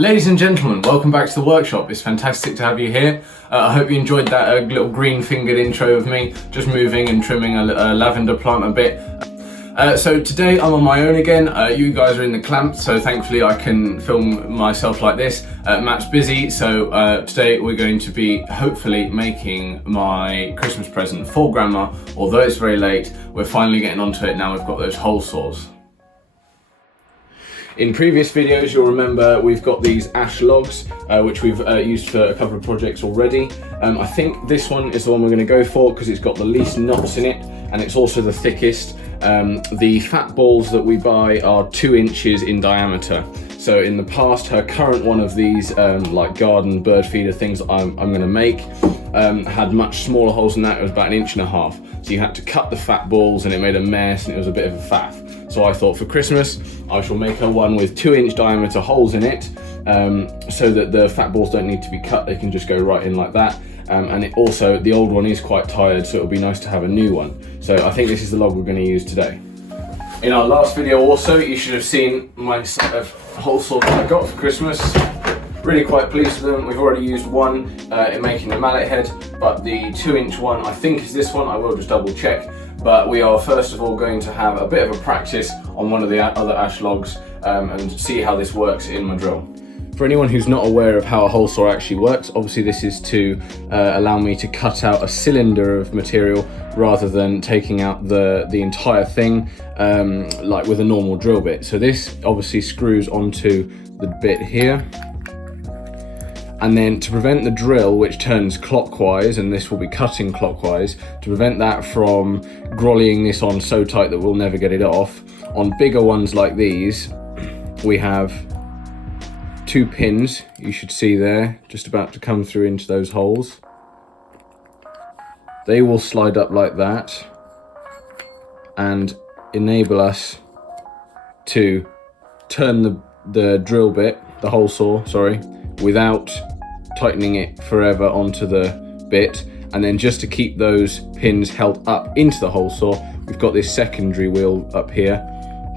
Ladies and gentlemen, welcome back to the workshop. It's fantastic to have you here. I hope you enjoyed that little green-fingered intro of me, just moving and trimming a lavender plant a bit. So today I'm on my own again. You guys are in the clamp, so thankfully I can film myself like this. Matt's busy, so today we're going to be hopefully making my Christmas present for Grandma. Although it's very late, we're finally getting onto it now we've got those hole saws. In previous videos, you'll remember we've got these ash logs, which we've used for a couple of projects already. I think this one is the one we're going to go for because it's got the least knots in it and it's also the thickest. The fat balls that we buy are 2 inches in diameter. So in the past, her current one of these, like garden bird feeder things I'm going to make, had much smaller holes than that. It was about 1.5 inches. So you had to cut the fat balls and it made a mess and it was a bit of a faff. So I thought for Christmas, I shall make her one with 2-inch diameter holes in it, so that the fat balls don't need to be cut, they can just go right in like that. And it also, the old one is quite tired, so it'll be nice to have a new one. So I think this is the log we're going to use today. In our last video also, you should have seen my set of hole saws that I got for Christmas. Really quite pleased with them. We've already used one in making the mallet head, but the 2-inch one, I think is this one. I will just double check. But we are first of all going to have a bit of a practice on one of the other ash logs and see how this works in my drill. For anyone who's not aware of how a hole saw actually works, obviously this is to allow me to cut out a cylinder of material rather than taking out the entire thing like with a normal drill bit. So this obviously screws onto the bit here. And then to prevent the drill, which turns clockwise, and this will be cutting clockwise, to prevent that from grollying this on so tight that we'll never get it off, on bigger ones like these, we have 2 pins, you should see there, just about to come through into those holes. They will slide up like that and enable us to turn the drill bit, the hole saw, sorry, without tightening it forever onto the bit. And then just to keep those pins held up into the hole saw, we've got this secondary wheel up here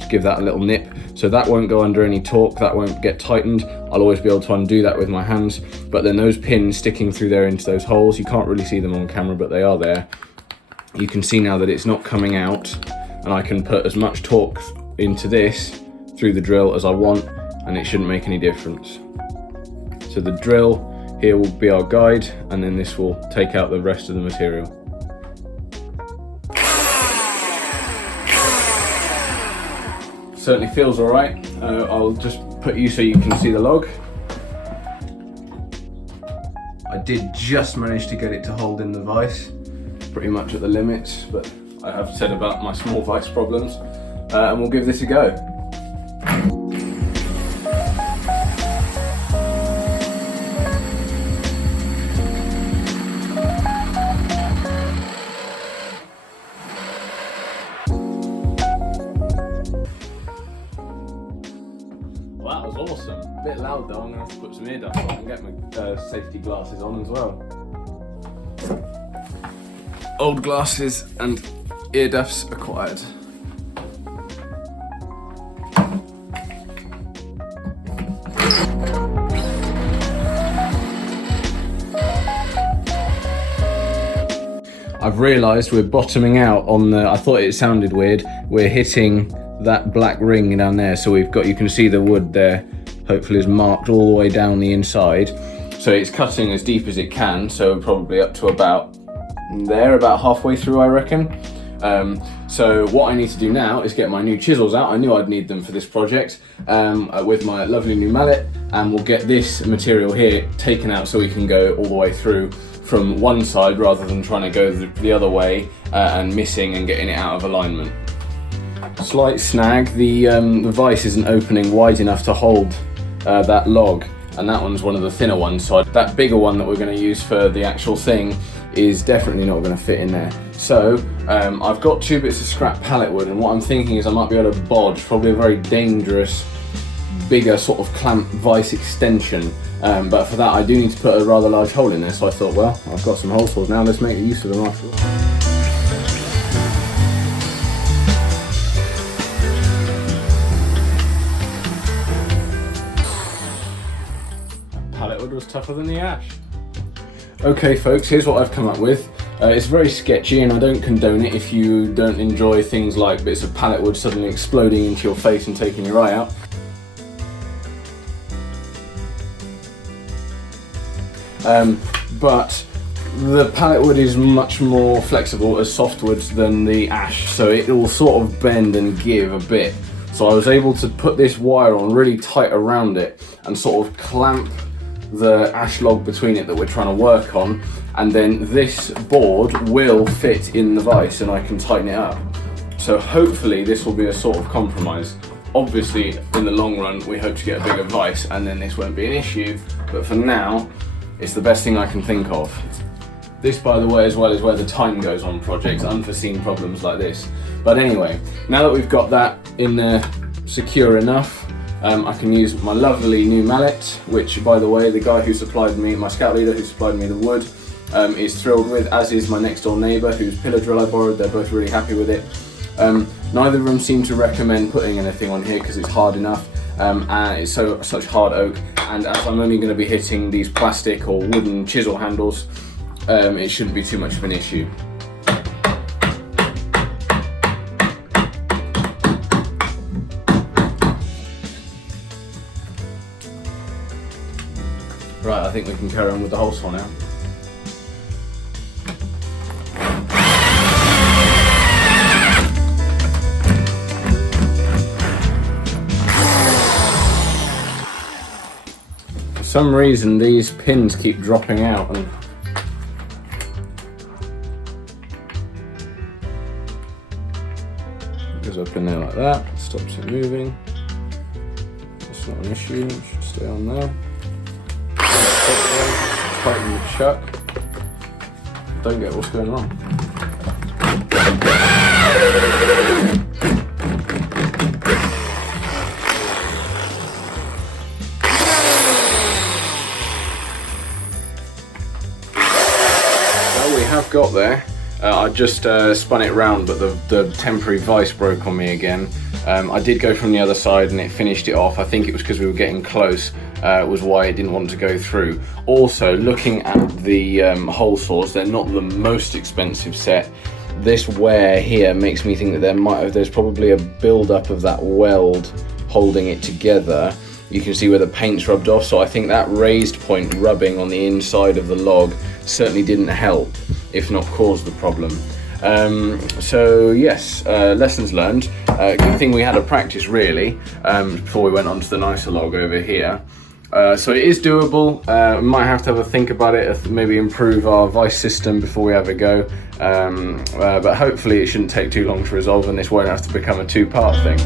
to give that a little nip, so that won't go under any torque, that won't get tightened. I'll always be able to undo that with my hands, but then those pins sticking through there into those holes, you can't really see them on camera, but they are there. You can see now that it's not coming out, and I can put as much torque into this through the drill as I want, and it shouldn't make any difference. So the drill here will be our guide, and then this will take out the rest of the material. Certainly feels all right. I'll just put you so you can see the log. I did just manage to get it to hold in the vise, pretty much at the limits, but I have said about my small vise problems, and we'll give this a go. Well, that was awesome. A bit loud though, I'm going to have to put some ear duffs on and get my safety glasses on as well. Old glasses and ear duffs acquired. I've realised we're bottoming out on the, I thought it sounded weird, we're hitting that black ring down there, so we've got, you can see the wood there hopefully is marked all the way down the inside, so it's cutting as deep as it can, so probably up to about there, about halfway through I reckon. So what I need to do now is get my new chisels out. I knew I'd need them for this project, with my lovely new mallet, and we'll get this material here taken out so we can go all the way through from one side rather than trying to go the other way and missing and getting it out of alignment. Slight snag, the vise isn't opening wide enough to hold that log, and that one's one of the thinner ones, so that bigger one that we're going to use for the actual thing is definitely not going to fit in there. So I've got 2 bits of scrap pallet wood, and what I'm thinking is I might be able to bodge probably a very dangerous bigger sort of clamp vise extension, but for that I do need to put a rather large hole in there, so I thought, well, I've got some hole saws now, let's make use of them after all. wood was tougher than the ash. Okay folks, here's what I've come up with. It's very sketchy and I don't condone it if you don't enjoy things like bits of pallet wood suddenly exploding into your face and taking your eye out. But the pallet wood is much more flexible as softwood than the ash, so it will sort of bend and give a bit. So I was able to put this wire on really tight around it and sort of clamp the ash log between it that we're trying to work on, and then this board will fit in the vise and I can tighten it up. So hopefully this will be a sort of compromise. Obviously in the long run we hope to get a bigger vise and then this won't be an issue, but for now it's the best thing I can think of. This, by the way, as well, is where the time goes on projects, unforeseen problems like this. But anyway, now that we've got that in there secure enough, I can use my lovely new mallet, which, by the way, the guy who supplied me, my scout leader who supplied me the wood, is thrilled with, as is my next door neighbour whose pillar drill I borrowed. They're both really happy with it. Neither of them seem to recommend putting anything on here because it's hard enough, and it's such hard oak, and as I'm only going to be hitting these plastic or wooden chisel handles, it shouldn't be too much of an issue. Right, I think we can carry on with the hole saw now. For some reason these pins keep dropping out and goes up in there like that, stops it moving. That's not an issue, it should stay on there. Tighten the chuck. Don't get what's going on. Well, we have got there. I just spun it round, but the temporary vise broke on me again. I did go from the other side and it finished it off. I think it was because we were getting close, was why it didn't want to go through. Also, looking at the hole saws, they're not the most expensive set. This wear here makes me think that there's probably a build-up of that weld holding it together. You can see where the paint's rubbed off, so I think that raised point rubbing on the inside of the log certainly didn't help, if not cause the problem. So yes, lessons learned. Good thing we had a practice really before we went on to the nicer log over here. So it is doable. We might have to have a think about it, maybe improve our vise system before we have a go. But hopefully it shouldn't take too long to resolve and this won't have to become a two-part thing.